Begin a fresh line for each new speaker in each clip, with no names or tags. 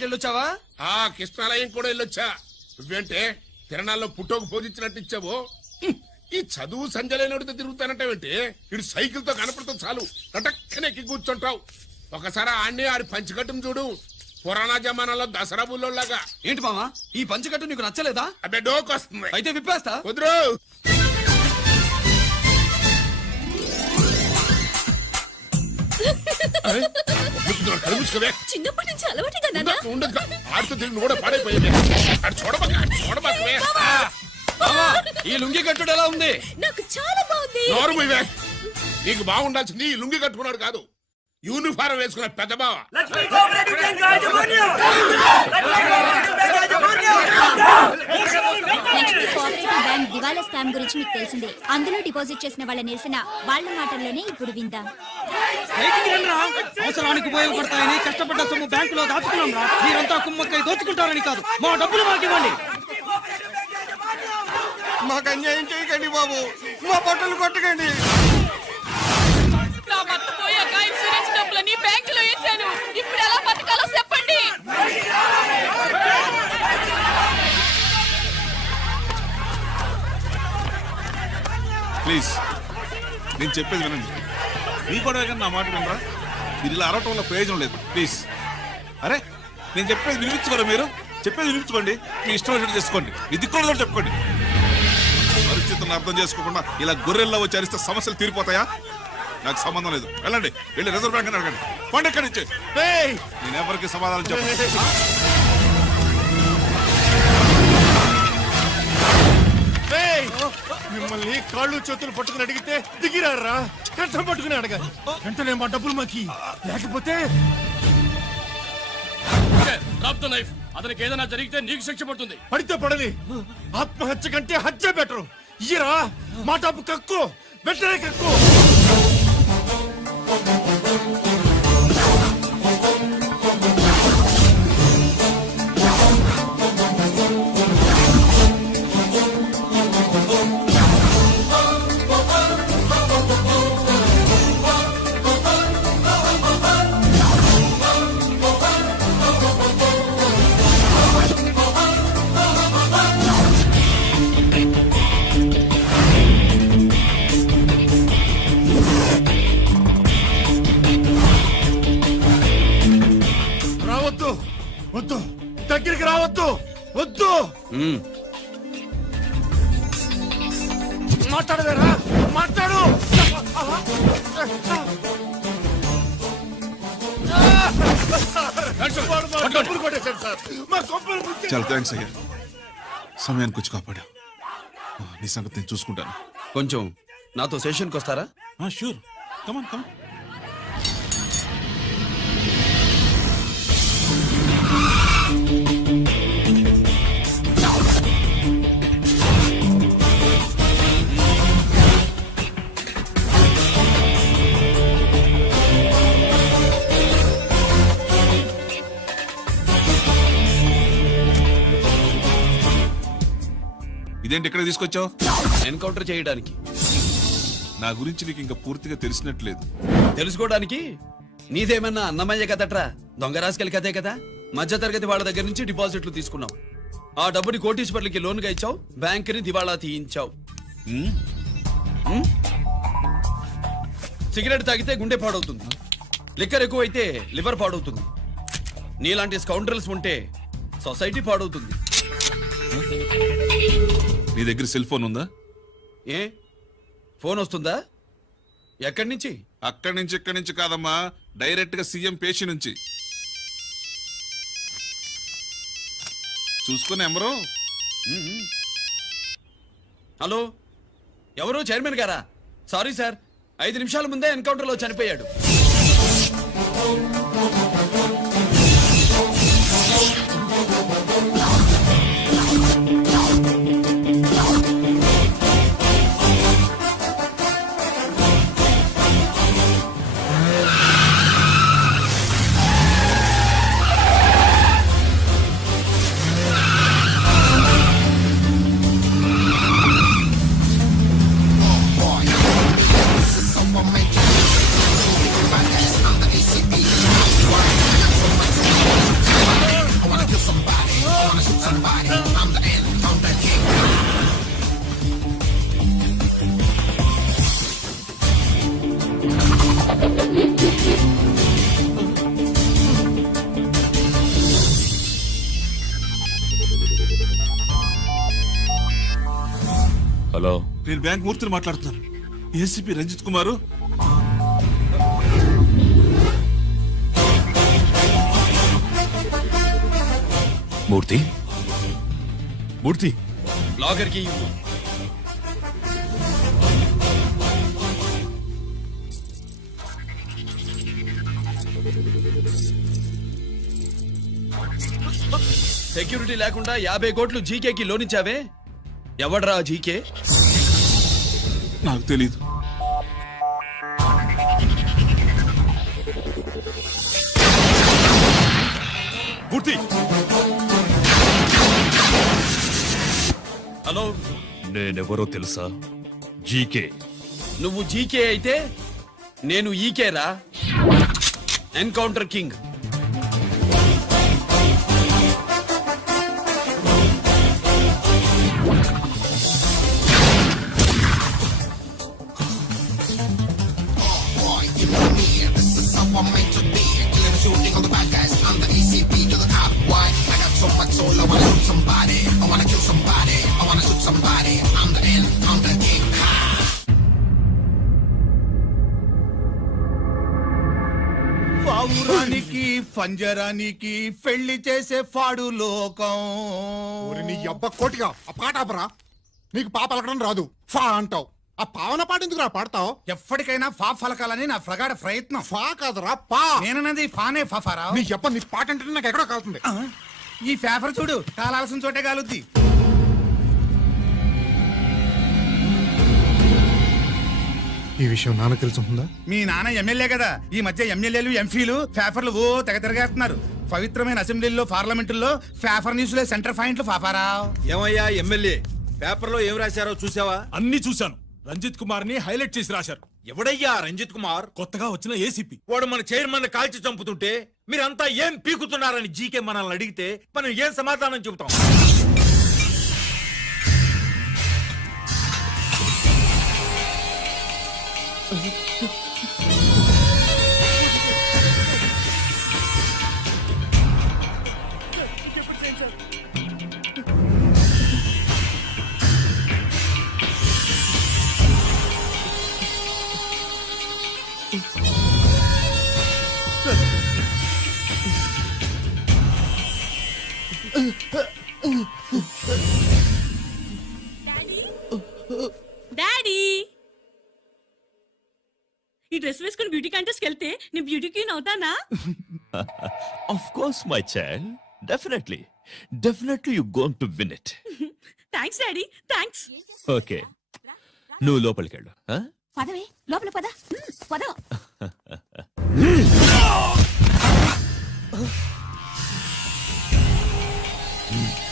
వెళ్ళొచ్చావా
ఆ కృష్ణాలయం కూడా వెళ్ళొచ్చా. నువ్వేంటే తిరణాల్లో పుట్టోకు పోజించినట్టు ఇచ్చావు. ఈ చదువు సంజలైనడితో తిరుగుతానంటావేంటి? ఇటు సైకిల్తో కనపడతాం చాలు. తటక్కనెక్కి కూర్చుంటావు. ఒకసారి ఆడిని ఆడి పంచకట్టును చూడు. పురాణ జమానాలో దసరా బుల్లోలాగా
ఏంటి మామా ఈ పంచకట్టు నీకు నచ్చలేదా?
అబ్బే డోక్ వస్తుంది.
అయితే విప్పేస్తా.
కుదురు కలుపుచ్చుకోవే
చిన్నప్పటి నుంచి అలవాటుగా నాన్న?
ఉండదు ఆడుతూ తిరిగి కూడా పాడైపోయింది అటు చూడబాక చూడబాకవే
ఈ లుంగి కట్టుడు ఎలా ఉంది?
నాకు చాలా బాగుంది.
నోరు. నీకు బాగుండాల్సింది ఈ లుంగి కట్టుకున్నాడు కాదు. యూనిఫారం వేసుకున్న పెద్ద బావ.
నెక్స్ట్ కోఆపరేటివ్ బ్యాంక్ దివాలా స్కామ్ గురించి మీకు తెలిసిందే. అందులో డిపాజిట్ చేసిన వాళ్ళ నిరసన వాళ్ళ మాటల్లోనే ఇప్పుడు విందాం.
బయటికి రండిరా. అవసరానికి ఉపయోగపడతాయని కష్టపడ్డ సొమ్ము బ్యాంకులో దాచుకున్నాం రా. మీరంతా కుమ్మక్కై దోచుకుంటారని కాదు. మా డబ్బులు మాకు ఇవ్వండి.
మాకు అన్యాయం చేయకండి బాబు. మా బట్టలు కొట్టకండి.
కావాలో చెప్పండి.
ప్లీజ్ నేను చెప్పేది వినండి. మీ కూడా కానీ నా మాట వినరా? మీరు ఇలా అరవటం వల్ల ప్రయోజనం లేదు. ప్లీజ్. అరే నేను చెప్పేది వినిపించుకోరా మీరు? చెప్పేది వినిపించుకోండి. మీ ఇష్టం వచ్చినట్టు చేసుకోండి. మీ దిక్కులో చెప్పుకోండి. పరిస్థితులను అర్థం చేసుకోకుండా ఇలా గొర్రెల్లో వచ్చి అరిస్తే సమస్యలు తీరిపోతాయా? నాకు సంబంధం లేదు. వెళ్ళండి. వెళ్ళి రిజర్వ్ బ్యాంక్ అని అడగండి. పండి ఎక్కడి నుంచి? నేను ఎవరికి సమాధానం చెప్పను.
మిమ్మల్ని కాళ్ళు చేతులు పట్టుకుని అడిగితే దిగిరారా? కష్టం పట్టుకుని అడగాలి. వెంటనే మా డబ్బులు మాకి. లేకపోతే
నైఫ్ అతనికి ఏదైనా జరిగితే నీకు శిక్ష పడుతుంది.
పడితే పడని. ఆత్మహత్య కంటే హత్య బెటరు. ఇయ్యరా మా డబ్బు కక్కు. వెంటనే కక్కు. Thank you. మాట్లాడవేరా మాట్లాడు.
చాలా థ్యాంక్స్ అయ్యా. సమయానికి వచ్చి కాపాడా. నీ సంగతి నేను చూసుకుంటాను.
కొంచెం నాతో సెషన్కి వస్తారా?
షూర్ కమాన్ కమాన్ ఇదేంటి ఇక్కడ తీసుకొచ్చావు?
ఎన్కౌంటర్ చేయడానికి.
నా గురించి నీకు ఇంకా పూర్తిగా తెలిసినట్లేదు.
తెలుసుకోవడానికి? నీదేమన్నా అన్నమయ్య కదట్రా దొంగ రాసుకెళ్ళి కదే కదా? మధ్య తరగతి వాళ్ళ దగ్గర నుంచి డిపాజిట్లు తీసుకున్నావు. ఆ డబ్బుని కోటీశ్వర్లకి లోన్గా ఇచ్చావు బ్యాంకుని దివాళా తీయించావు? సిగరెట్ తాగితే గుండె పాడవుతుంది. లిక్కర్ ఎక్కువైతే లివర్ పాడవుతుంది. నీలాంటి స్కౌండ్రల్స్ ఉంటే సొసైటీ పాడవుతుంది.
నీ దగ్గర సెల్ ఫోన్ ఉందా?
ఏ? ఫోన్ వస్తుందా? ఎక్కడి నుంచి?
అక్కడి నుంచి ఇక్కడి నుంచి కాదమ్మా. డైరెక్ట్గా సీఎం పేషి నుంచి. చూసుకుని ఎమరు.
హలో? ఎవరు? చైర్మన్ గారా? Sorry sir. ఐదు నిమిషాల ముందే ఎన్కౌంటర్లో చనిపోయాడు.
హలో.
నేను బ్యాంక్ మూర్తిని మాట్లాడుతున్నాను. ఏసీపీ రంజిత్ కుమారు.
మూర్తి? మూర్తి.
కి. సెక్యూరిటీ లేకుండా యాభై కోట్లు జీకేకి లోన్ ఇచ్చావే ఎవడ్రా జీకే?
నాకు తెలీదు.
మూర్తి!
హలో?
నేనెవరో తెలుసా? జీకే.
నువ్వు జీకే అయితే నేను ఈకే రా ఎన్కౌంటర్ కింగ్
పంజరానికి పెళ్ళి చేసే ఫాడు లోకం.
నీ అబ్బ కోటిగా ఆ పాట ఆపరా. నీకు పాప పలకడం రాదు. ఫా అంటావు. ఆ పావన పాట ఎందుకు రా పాడతావు?
ఎప్పటికైనా ఫా ఫలకాలని నా ప్రగాఢ ప్రయత్నం.
ఫా కాదురా పా.
నేనన్నది ఫానే ఫాఫారావు.
నీ అబ్బ నీ పాట అంటే నాకు ఎక్కడో కాలుతుంది.
ఈ పేపర్ చూడు కాలాల్సిన చోటే కాలుద్ది.
ఈ విషయం నాన్న తెలుసుందా
మీ నాన్న ఎమ్మెల్యే కదా. ఈ మధ్య ఎమ్మెల్యేలు ఎంపీలు పేపర్లు ఓ తెగ తిరగేస్తున్నారు. పవిత్రమైన అసెంబ్లీలో పార్లమెంటుల్లో పేపర్ న్యూస్లో సెంటర్ పాయింట్లు ఫాఫారావు
ఏమయ్యా ఎమ్మెల్యే పేపర్లో ఏం రాశారో చూసావా
అన్ని చూశాను. రంజిత్ కుమార్ని హైలైట్ చేసి రాశారు.
ఎవడయ్యా రంజిత్ కుమార్?
కొత్తగా వచ్చిన ఏసీపీ
వాడు మన చైర్మన్ కాల్చి చంపుతుంటే మీరంతా ఏం పీకుతున్నారని జీకే మనల్ని అడిగితే మనం ఏం సమాధానం చెబుతాం?
డాడీ ఈ డ్రెస్ వేసుకుని బ్యూటీ కాంటెస్ట్కి వెళ్తే నేను బ్యూటీ క్వీన్ అవుతానా?
Of course my child definitely definitely you going to win it
thanks daddy thanks
okay నువ్వు లోపలికి వెళ్ళు?
పదవే. లోపల పద. పద.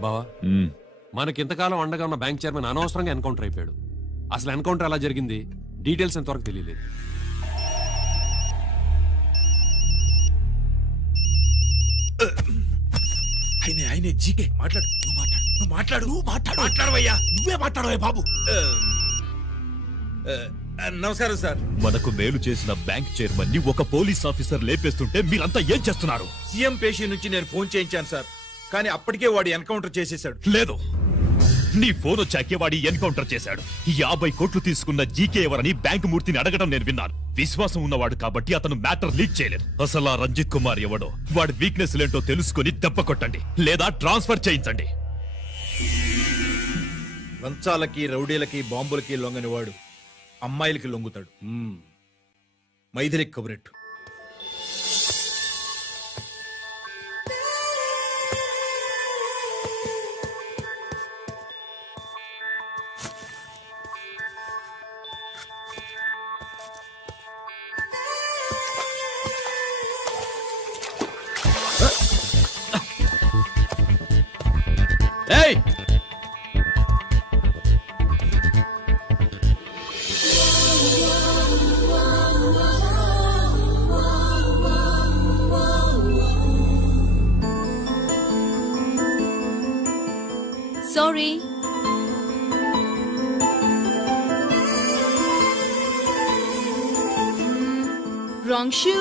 బావా
మ్మ్.
మనకి ఇంతకాలం అండగా ఉన్న బ్యాంక్ చైర్మన్ అనవసరంగా ఎన్కౌంటర్ అయిపోయాడు. అసలు ఎన్కౌంటర్ ఎలా జరిగింది? డీటెయిల్స్ ఎంతవరకు తెలియలేదు.
ఆయనే ఆయనే జీకే మాట్లాడు. నువ్వు మాట్లాడు. నువ్వు మాట్లాడు. నువ్వు మాట్లాడు. మాట్లాడవయ్యా. నువ్వే మాట్లాడవే బాబు. నమస్కారం సార్.
మనకు మేలు చేసిన బ్యాంక్ చైర్మన్ని ఒక పోలీస్ ఆఫీసర్ లేపేస్తుంటే మీరంతా ఏం చేస్తున్నారు?
సీఎం పేషి నుంచి నేను ఫోన్ చేయించాను సార్. కానీ అప్పటికే వాడు ఎన్కౌంటర్ చేసేసాడు
లేదు. నీ ఫోన్ వచ్చాకే వాడి ఎన్కౌంటర్ చేశాడు. యాభై కోట్లు తీసుకున్న జీకే ఎవరని బ్యాంకు మూర్తిని అడగడం నేను విన్నాను. విశ్వాసం ఉన్నవాడు కాబట్టి అతను మ్యాటర్ లీక్ చేయలేదు. అసలు ఆ రంజిత్ కుమార్ ఎవడో? వాడి వీక్నెస్ ఏంటో తెలుసుకొని దెబ్బ కొట్టండి. లేదా ట్రాన్స్ఫర్ చేయించండి.
లంచాలకి రౌడీలకి బాంబులకి లొంగని వాడు అమ్మాయిలకి లొంగుతాడు. మైథిలికి కబురెట్టు.
Sorry wrong shoe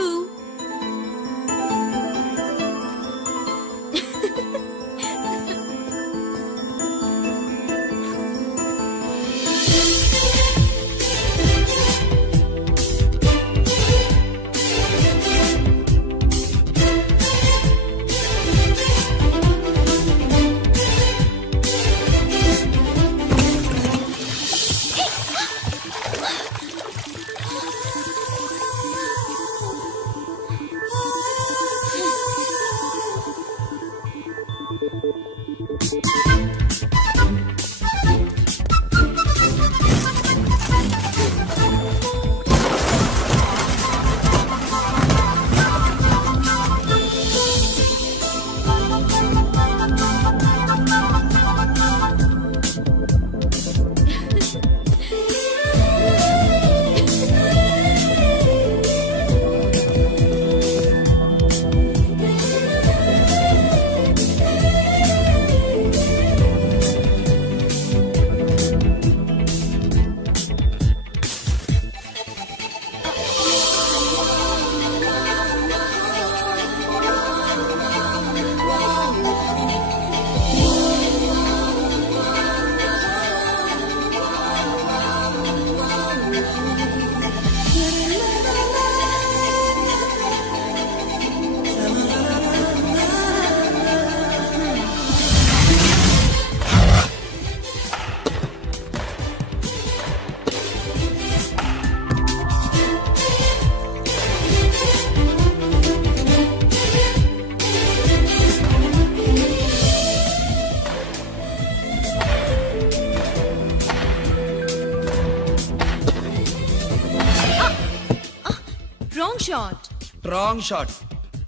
strong shot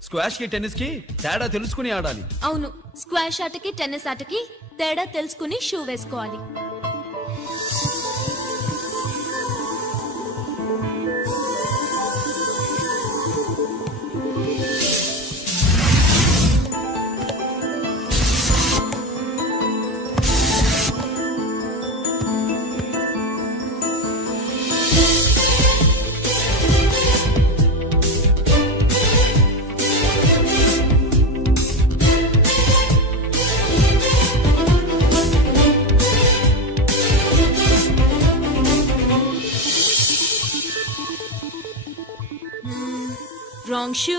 స్క్వాష్కి టెన్నిస్కి తేడా తెలుసుకుని ఆడాలి.
అవును. స్క్వాష్ ఆటకి టెన్నిస్ ఆటకి తేడా తెలుసుకుని షూ వేసుకోవాలి. రాంగ్ షూ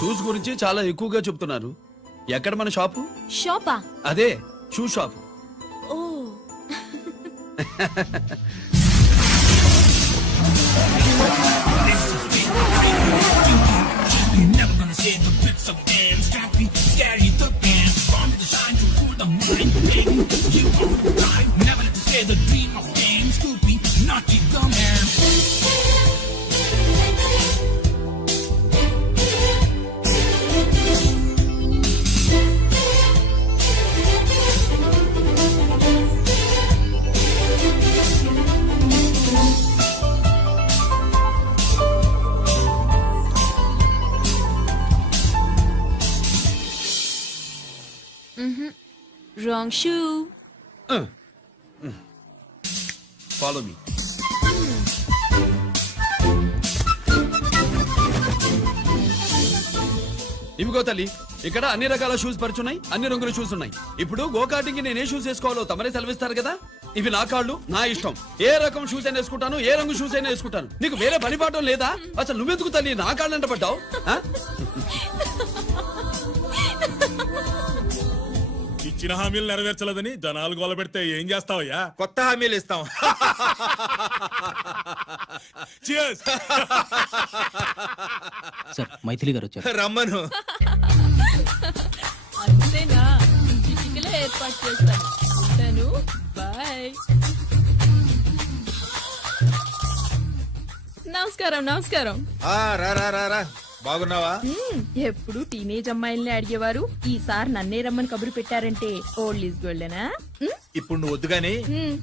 షూస్ గురించి చాలా ఎక్కువగా చెప్తున్నారు. ఎక్కడ మన షాపు?
షాపా?
అదే shoe shop
oh wrong shoe
follow me ఇవిగో తల్లి ఇక్కడ అన్ని రకాల షూస్ పరిచున్నాయి అన్ని రంగుల షూస్ ఉన్నాయి. ఇప్పుడు గోకాటింగ్ నేను ఏ షూస్ వేసుకోవాలో తమరే సెలవిస్తారు కదా? ఇవి నా కాళ్ళు నా ఇష్టం. ఏ రకం షూస్ అయినా వేసుకుంటాను ఏ రంగు షూస్ అయినా వేసుకుంటాను. నీకు వేరే పని పాఠం లేదా? అసలు నువ్వెందుకు తల్లి నా కాళ్ళు అంట పడ్డావు
ఇచ్చిన హామీలు నెరవేర్చలేదని జనాలు గోల పెడితే ఏం చేస్తావయ్యా?
కొత్త హామీలు ఇస్తాం.
సార్ మైథిలి గారు వచ్చారు.
రమ్మను.
అంతేనా? చిటికలో ఏర్పాటు చేస్తాను. ఉంటాను. బాయ్. నమస్కారం నమస్కారం.
ఆ, రా రా రా రా. బాగున్నావా?
ఎప్పుడు టీనేజ్ అమ్మాయిల్ని అడిగేవారు. ఈసారి నన్నే రమ్మని కబురు పెట్టారంటే ఓల్డ్ ఈజ్ గోల్డెనా?
ఇప్పుడు నువ్వు వద్దుగానే.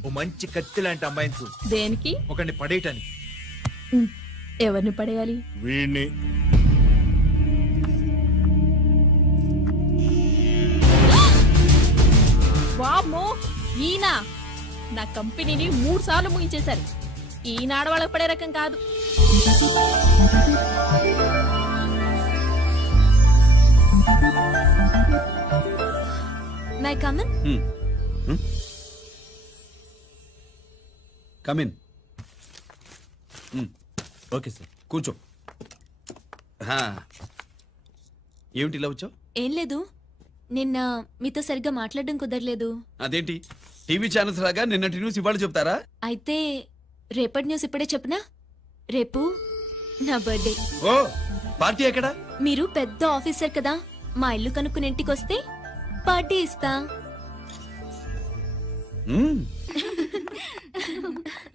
ఓ మంచి కత్తి లాంటి అమ్మాయిని చూ
దేనికి?
ఒకరిని పడేయటానికి.
ఎవరిని పడేయాలి?
వీణ్ణి.
వామ్మో ఈయన. నా కంపెనీని మూడు సార్లు ముగించేశారు. ఈయన ఆడవాళ్ళకి పడే రకం కాదు.
My come on
come in
okay sir
కూర్చో హా. ఏమిటి ఇలా వచ్చావు?
ఏం లేదు. నిన్న మీతో సరిగ్గా మాట్లాడడం కుదరలేదు.
అదేంటి? టీవీ ఛానల్స్ లాగా నిన్నటి న్యూస్ ఇవాళ చెప్తారా?
అయితే రేపటి న్యూస్ ఇప్పుడే చెప్పనా? రేపు నా బర్త్డే.
ఓ పార్టీ ఎక్కడా?
మీరు పెద్ద ఆఫీసర్ కదా. మా ఇల్లు కనుక్కుని ఇంటికి వస్తే పార్టీ ఇస్తా.